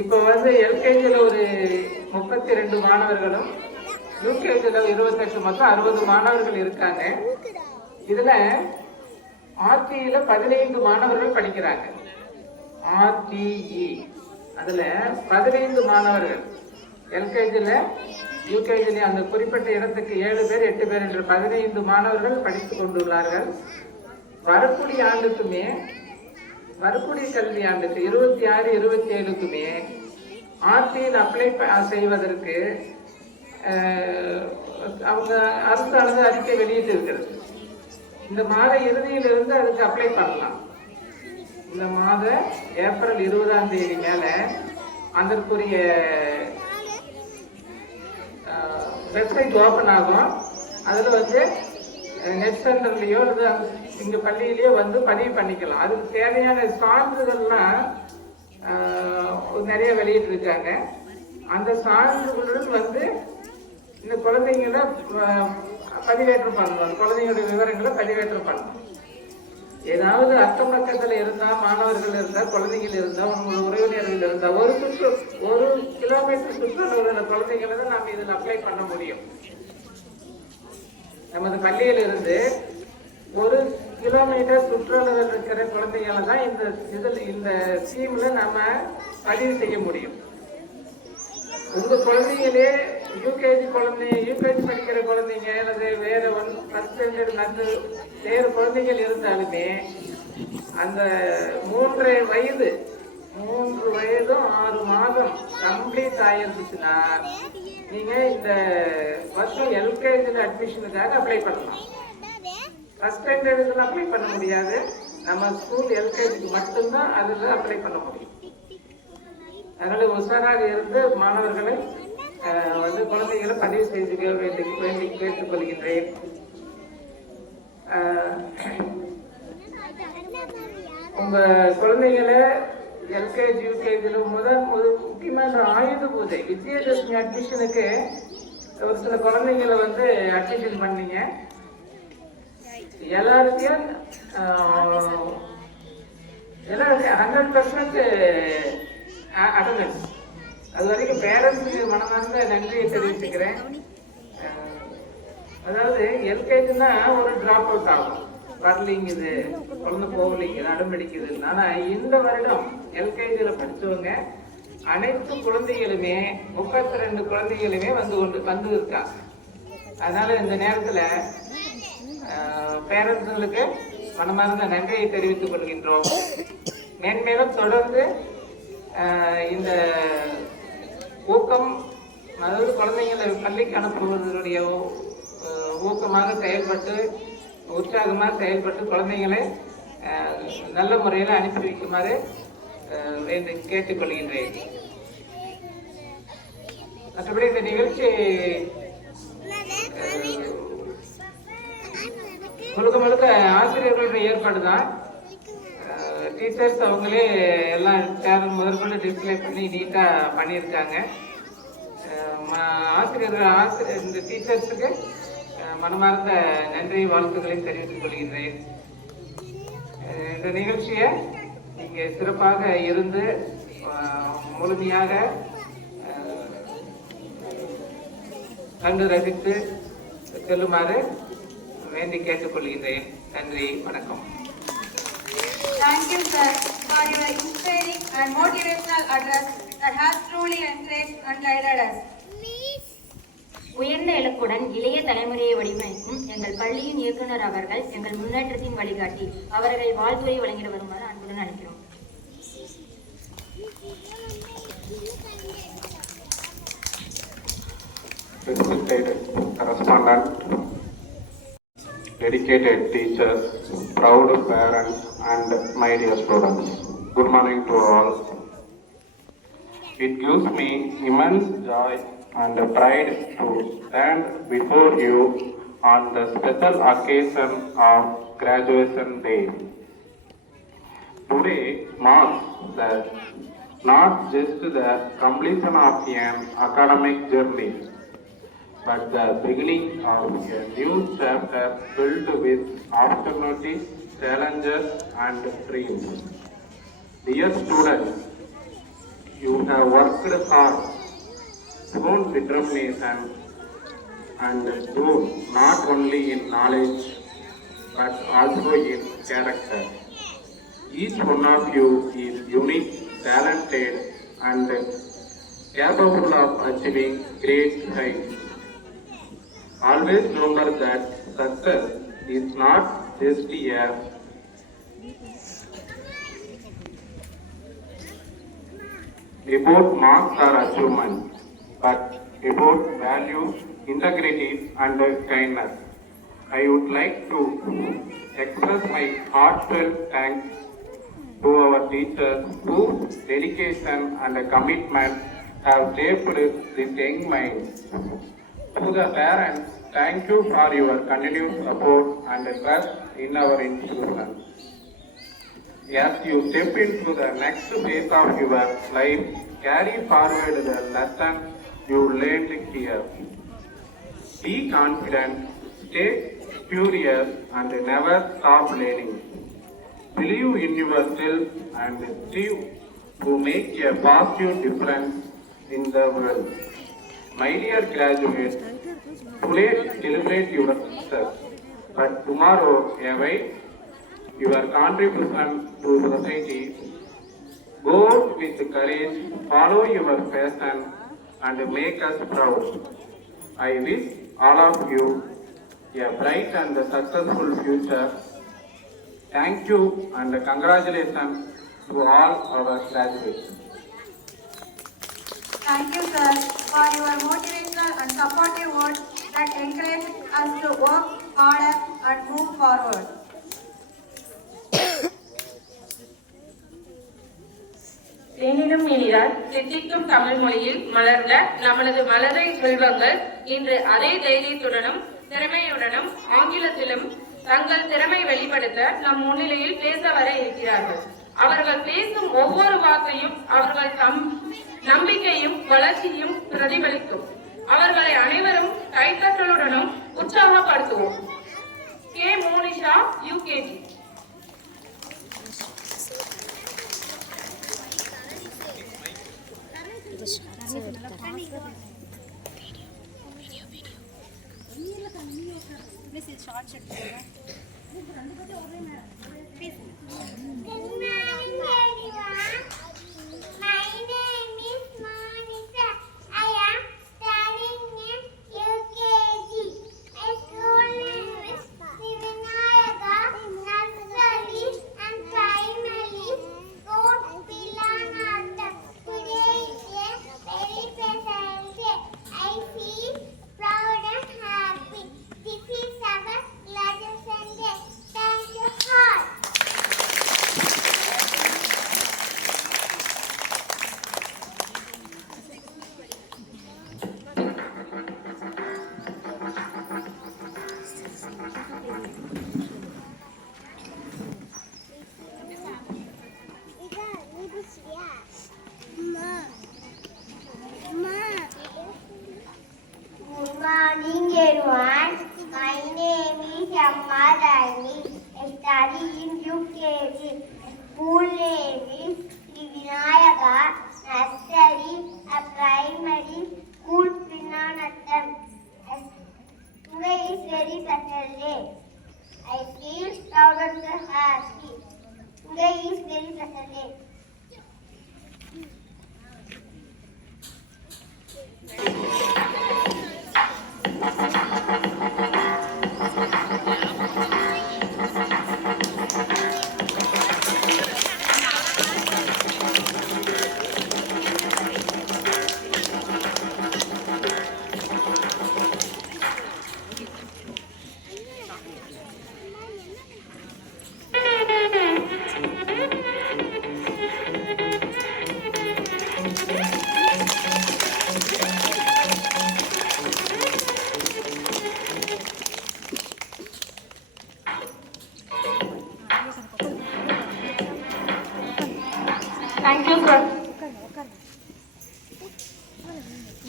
இப்போ வந்து எல்கேஜியில் ஒரு 32 மாணவர்களும் யூகேஜியில் 28, மொத்தம் 60 மாணவர்கள் இருக்காங்க. இதுல ஆர்டிஇல 15 மாணவர்கள் படிக்கிறாங்க. ஆர்டிஇ அதுல 15 மாணவர்கள் எல்கேஜியில் யூகேஜியில் அந்த குறிப்பிட்ட இடத்துக்கு 7 பேர் 8 பேர் என்று 15 மாணவர்கள் படித்துக் கொண்டுள்ளார்கள். வரக்கூடிய கல்வி ஆண்டுக்கு 26-27க்குமே ஆர்டியில் அப்ளை செய்வதற்கு அவங்க அரசானது அறிக்கை வெளியிட்டு இருக்கிறது. இந்த மாத இறுதியிலிருந்து அதுக்கு அப்ளை பண்ணலாம். இந்த மாத ஏப்ரல் 20ஆம் தேதி மேல அதற்குரிய வெப்சைட் ஓப்பன் ஆகும். அதில் வந்து நெட் சென்டர்லேயோ அல்லது இங்கே பள்ளியிலேயோ வந்து பதிவு பண்ணிக்கலாம். அதுக்கு தேவையான சான்றிதழ்லாம் நிறைய வெளியிட்டிருக்காங்க. அந்த சான்றிதழ்கள் வந்து இந்த குழந்தைங்கள பதிவேற்றம் பண்ணணும். குழந்தைங்களுடைய விவரங்களை பதிவேற்றம் பண்ணணும். ஏதாவது அக்கம் பக்கத்தில் இருந்தால், மாணவர்கள் இருந்தால், குழந்தைகள் இருந்தால், உங்களோட உறவினர்கள் இருந்தால், 1 கிலோமீட்டர் சுற்றுலா உள்ள குழந்தைகளை தான் நாம் இதில் அப்ளை பண்ண முடியும். நமது பள்ளியில் இருந்து 1 கிலோமீட்டர் சுற்றுலாவில் இருக்கிற குழந்தைகளை தான் இந்த ஸ்கீம்ல நம்ம பதிவு செய்ய முடியும். உங்க குழந்தைங்களே யூகேஜி படிக்கிற குழந்தைங்க அல்லது வேற 1st ஸ்டாண்டர்ட் வேறு குழந்தைகள் இருந்தாலுமே அந்த 3 வயதும் 6 மாதம் கம்ப்ளீட் ஆயிருந்துச்சுன்னா நீங்க இந்த வருஷம் எல்கேஜியில் அட்மிஷனுக்காக அப்ளை பண்ணலாம். 1st ஸ்டாண்டர்டுக்கு அப்ளை பண்ண முடியாது. நம்ம ஸ்கூல் எல்கேஜிக்கு மட்டும்தான் அதில் அப்ளை பண்ண முடியும். அதனால உஷாராக இருந்து மாணவர்களை வந்து குழந்தைகளை பதிவு செய்து வேண்டி கேட்டுக்கொள்கின்றேன். உங்க குழந்தைகளை எல்கேஜி யூகேஜியில் முக்கியமான ஆயுத பூஜை விஜயதசமி அட்மிஷனுக்கு ஒரு சில குழந்தைங்களை வந்து அட்மிஷன் பண்ணீங்க. எல்லாருக்கும் 100% அட்டண்டன்ஸ். அது வரைக்கும் பேரண்ட்ஸுக்கு மனமார்ந்த நன்றியை தெரிவிச்சுக்கிறேன். அதாவது எல்கேஜின்னா ஒரு டிராப் அவுட் ஆகும், வரலிங்குது, குழந்தை போகலிங்க, நடுமடிக்குது. ஆனால் இந்த வருடம் எல்கேஜியில் படித்தவங்க அனைத்து குழந்தைகளுமே 32 குழந்தைகளுமே வந்து இருக்காங்க. அதனால இந்த நேரத்தில் பேரண்ட்ஸுகளுக்கு மனமார்ந்த நன்றியை தெரிவித்துக் கொள்கின்றோம். மேன்மேலும் தொடர்ந்து இந்த ஊக்கம், அதாவது குழந்தைங்களை பள்ளிக்கு அனுப்புவதனுடைய ஊக்கமாக செயல்பட்டு உற்சாகமாக செயல்பட்டு குழந்தைகளை நல்ல முறையில் அனுப்பி வைக்குமாறு கேட்டுக்கொள்கின்றேன். மற்றபடி இந்த நிகழ்ச்சி முழுக்க ஆசிரியர்களுடைய ஏற்பாடு தான். டீச்சர்ஸ் அவங்களே எல்லாம் சேனல் முதற்கொண்டு டிஸ்பிளே பண்ணி நீட்டாக பண்ணியிருக்காங்க. இந்த டீச்சர்ஸுக்கு மனமார்ந்த நன்றி வாழ்த்துக்களை தெரிவித்துக் கொள்கின்றேன். இந்த நிகழ்ச்சியை நீங்கள் சிறப்பாக இருந்து முழுமையாக கண்டு ரசித்து செல்லுமாறு வேண்டி கேட்டுக்கொள்கின்றேன். நன்றி, வணக்கம். Thank you, sir, for your inspiring and motivational address that has truly encouraged and guided us. உயர்ந்த இலக்குடன் இளைய தலைமுறையை வடிவமைக்கும் எங்கள் பள்ளியின் இயக்குனர் அவர்கள் எங்கள் முன்னேற்றத்தின் வழிகாட்டி. அவர்களை வாழ்த்துறை வழங்கிட வருமாறு அன்புடன் அழைக்கிறோம். Respected correspondent, dedicated teachers, proud parents, and my dear students, good morning to all. It gives me immense joy and pride to stand before you on the special occasion of graduation day. Today marks not just the completion of an academic journey, but the beginning of a new chapter filled with opportunities, challenges, and dreams. Dear students, you have worked hard, shown determination, and grown not only in knowledge but also in character. Each one of you is unique, talented, and capable of achieving great heights. Always remember that success is not just about marks or achievements, but about values, integrity, and kindness. I would like to express my heartfelt thanks to our teachers whose dedication and commitment have shaped these young minds. To the parents, thank you for your continued support and trust in our institution. As you step into the next phase of your life, carry forward the lesson you learned here. Be confident, stay curious, and never stop learning. Believe in yourself and strive to make a positive difference in the world. My dear graduates, today celebrate your success, but tomorrow await your contribution to society. Go with courage, follow your passion, and make us proud. I wish all of you a bright and successful future. Thank you and congratulations to all our graduates. Thank you, sir, for your motivational and supportive words that encourage us to work harder and move forward. எனினும் இனிதால் சித்திக்கும் தமிழ் மொழியில் மலர்ந்த நமது மலரை செல்வங்கள் இன்று அதே தைரியத்துடனும் திறமையுடனும் ஆங்கிலத்திலும் தங்கள் திறமை வெளிப்படுத்த நம் முன்னிலையில் பேச வர இருக்கிறார்கள். அவர்கள் பேசும் ஒவ்வொரு வார்த்தையும் அவர்கள் நம்பிக்கையும் வளர்ச்சியும் பிரதிபலிக்கும். அவர்களை அனைவரும் கைத்தட்டலுடனும் உற்சாகப்படுத்துவோம். K Monisha, UKG. சார்.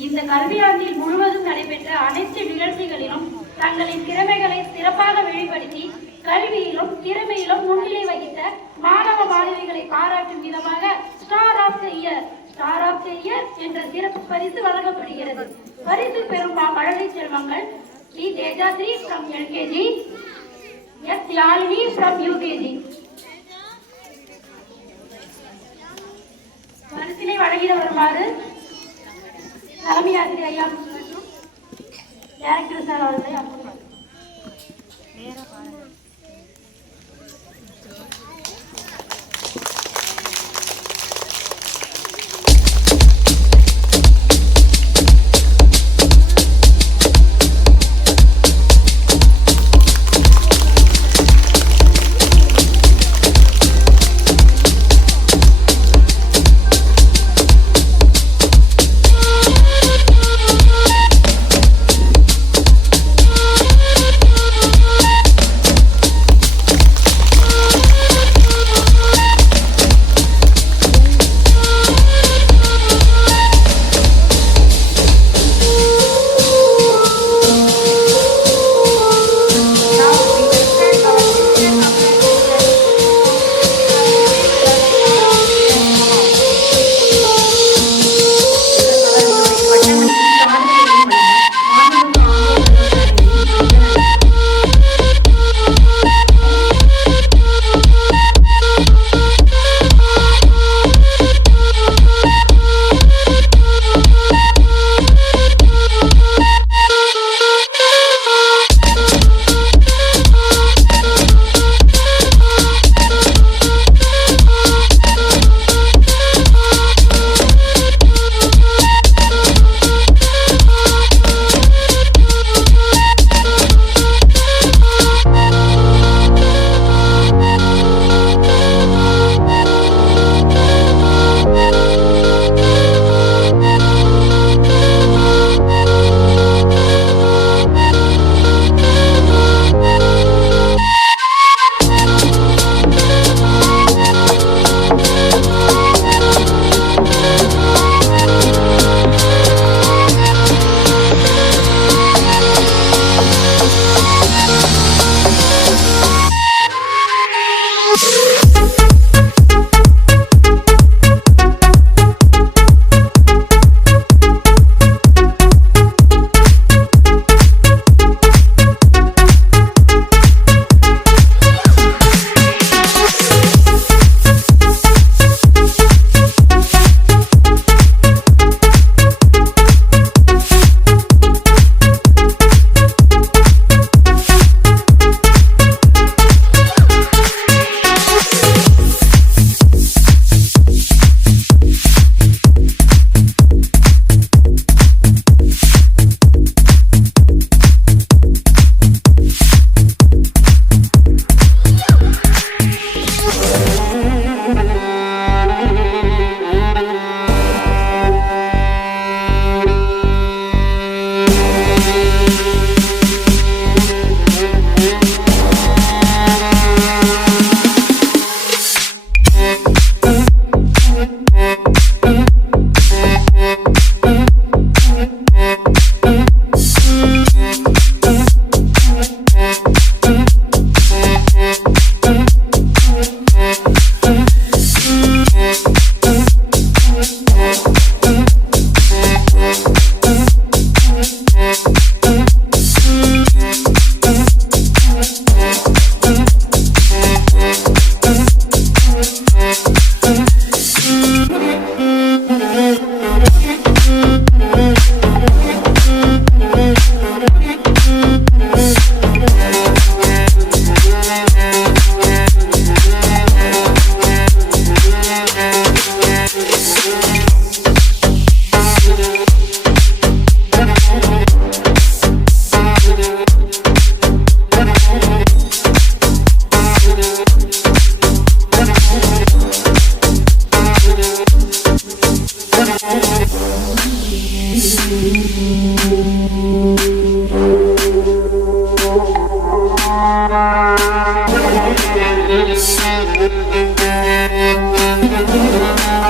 இந்த கல்வியாண்டில் முழுவதும் நடைபெற்ற அனைத்து நிகழ்ச்சிகளிலும் தங்களின் திறமைகளை சிறப்பாக வெளிப்படுத்தி கல்வியிலும் திறமையிலும் முன்னிலை வகித்த மாணவ மாணவிகளை பாராட்டும் விதமாக ஸ்டார் ஆஃப் தி இயர் என்ற சிறப்பு பரிசு வழங்கப்படுகிறது. பரிசு பெறும் மழலை செல்வங்கள் T Tejashree from LKG, S Yazhini from UKG. பரிசினை வழங்கிட வருமாறு தலைமை ஆசிரியர் ஐயா மற்றும் டைரக்டர் சார் அவர்களை அனுப்புகிறார்.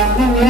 Thank you.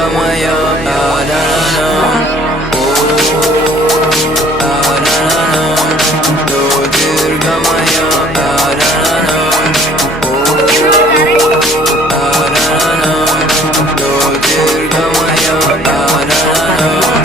Durgamaya Aranam Aranam Do Durgamaya Aranam Aranam Do Durgamaya Aranam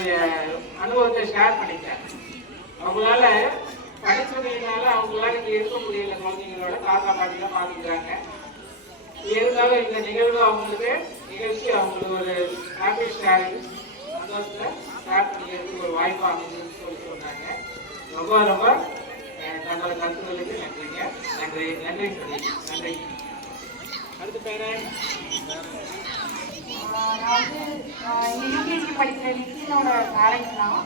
தன்னுடைய அனுபவத்தை ஷேர் பண்ணிட்டாங்க. அவங்களால படிச்சதுனால அவங்களால இங்க இருக்க முடியல, குழந்தைங்களோட தாத்தா பாட்டிலாம் பார்த்துக்கிறாங்க. இருந்தாலும் இந்த நிகழ்வு அவங்களுக்கு அவங்களுக்கு ஒரு ஹாப்பி ஷேரிங் சந்தோஷத்தை ஷேர் பண்ணிக்கிறதுக்கு ஒரு வாய்ப்பு அமைஞ்சுன்னு சொல்லி சொன்னாங்க. ரொம்ப ரொம்ப தங்களோட கருத்துக்களுக்கு நன்றிங்க. நன்றி நன்றி நன்றி. அடுத்த பேரண்ட் நான் யூகேஜி படிக்கிற நிக்கினோட பேரண்ட் தான்.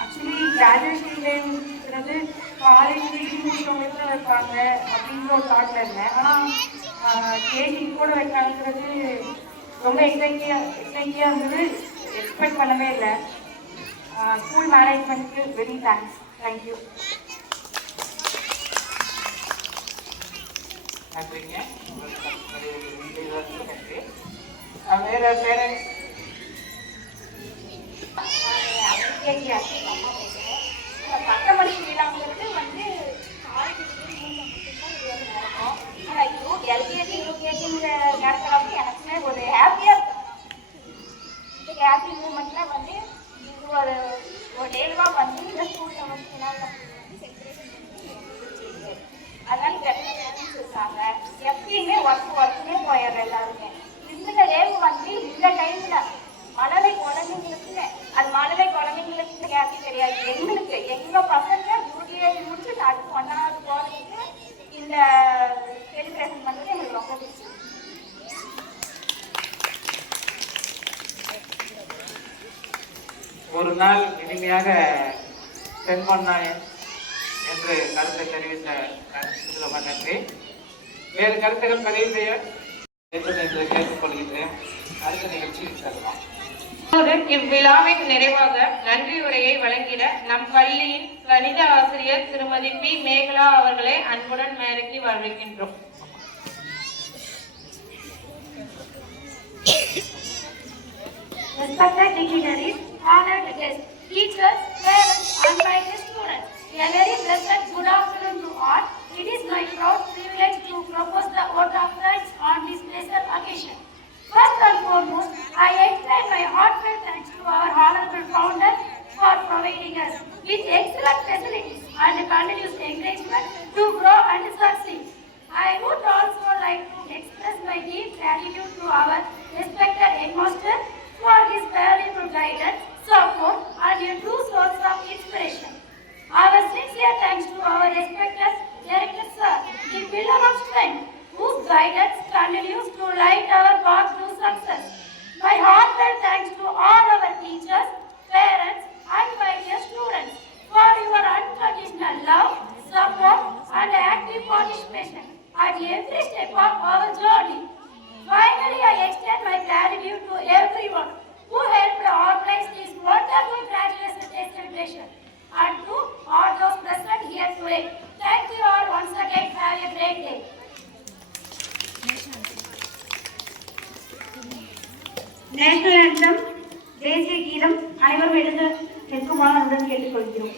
ஆக்சுவலி கிராஜுவேஷன் டேங்கிறது காலேஜ் டிகிரி முடிச்சவங்களுக்கு தான் வைப்பாங்க அப்படின்ற ஒரு தாட்டில் இருந்தேன். ஆனால் கேஜி கூட வைக்காங்கிறது ரொம்ப எக்ஸைட்டியாக இருந்தது. எக்ஸ்பெக்ட் பண்ணவே இல்லை. ஸ்கூல் மேனேஜ்மெண்ட்டுக்கு வெரி தேங்க்ஸ். தேங்க்யூ. நன்றிங்க. நன்றி. வேற பேரண்ட்ஸ் பட்டமளி விழாங்கிறது வந்து எல்கேஜி யூகேஜிங்கிற நேரத்தில் வந்து எனக்குமே ஒரு ஹாப்பியாக இருக்கும். இந்த ஹாப்பி மூமெண்ட்ல வந்து இது ஒரு டேவாக வந்து இந்த ஸ்கூலில் வந்து செலிப்ரேஷன் அதனால பேரண்ட்ஸ் இருக்காங்க. எப்பயுமே ஒர்க்குமே போயிடுற எல்லாருமே. இந்த டேவு வந்து இந்த டைம்ல மழலை குழந்தைங்களுக்கு அது மழலை குழந்தைங்களுக்கு ஹாப்பி கிடையாது. எங்களுக்கு எங்க பசங்க யூகேஜி முடிச்சுட்டு அடுத்து 1வது போறதுக்கு இந்த செலிப்ரேஷன் பண்றது எங்களுக்கு ரொம்ப பிடிக்கும். ஒரு நாள் இனிமையாக ஸ்பெண்ட் பண்ணாங்க என்று கருத்தை தெரிவித்த ரொம்ப நன்றி. வேறு கருத்துக்கள் பதிவு செய்ய என்று கேட்டுக்கொள்கிறேன். அடுத்த நிகழ்ச்சியில் செல்லலாம். இவ்விழாவின் நிறைவாக நன்றி உரையை வழங்கிட நம் பள்ளியின் கணித ஆசிரியர் திருமதி பி. மேகலா அவர்களை அன்புடன் மேடைக்கு வரவேற்கின்றோம். Respected dignitaries, honored guests, teachers, parents, and my dear students, a very blessed good afternoon to all. It is my proud privilege to propose the vote of thanks on this blessed occasion. First and foremost, I extend my heartfelt thanks to our honorable founder for providing us with excellent facilities and continuous encouragement to grow and succeed. I would also like to express my deep gratitude to our respected headmaster for his valuable guidance, support, and a true source of inspiration. Our sincere thanks to our respected Director Sir, the pillar of strength, whose guidance continues to light our path to success. My heartfelt thanks to all our teachers, parents, and my dear students for your unconditional love, support, and active participation at every step of our journey. Finally, I extend my gratitude to everyone who helped organize this wonderful graduation day celebration and to all those present here today. Thank you all once again. Have a great day. National anthem தேசிய கீதம் அனைவரும் எழுத நிற்குமாறு கேட்டுக்கொள்கிறோம்.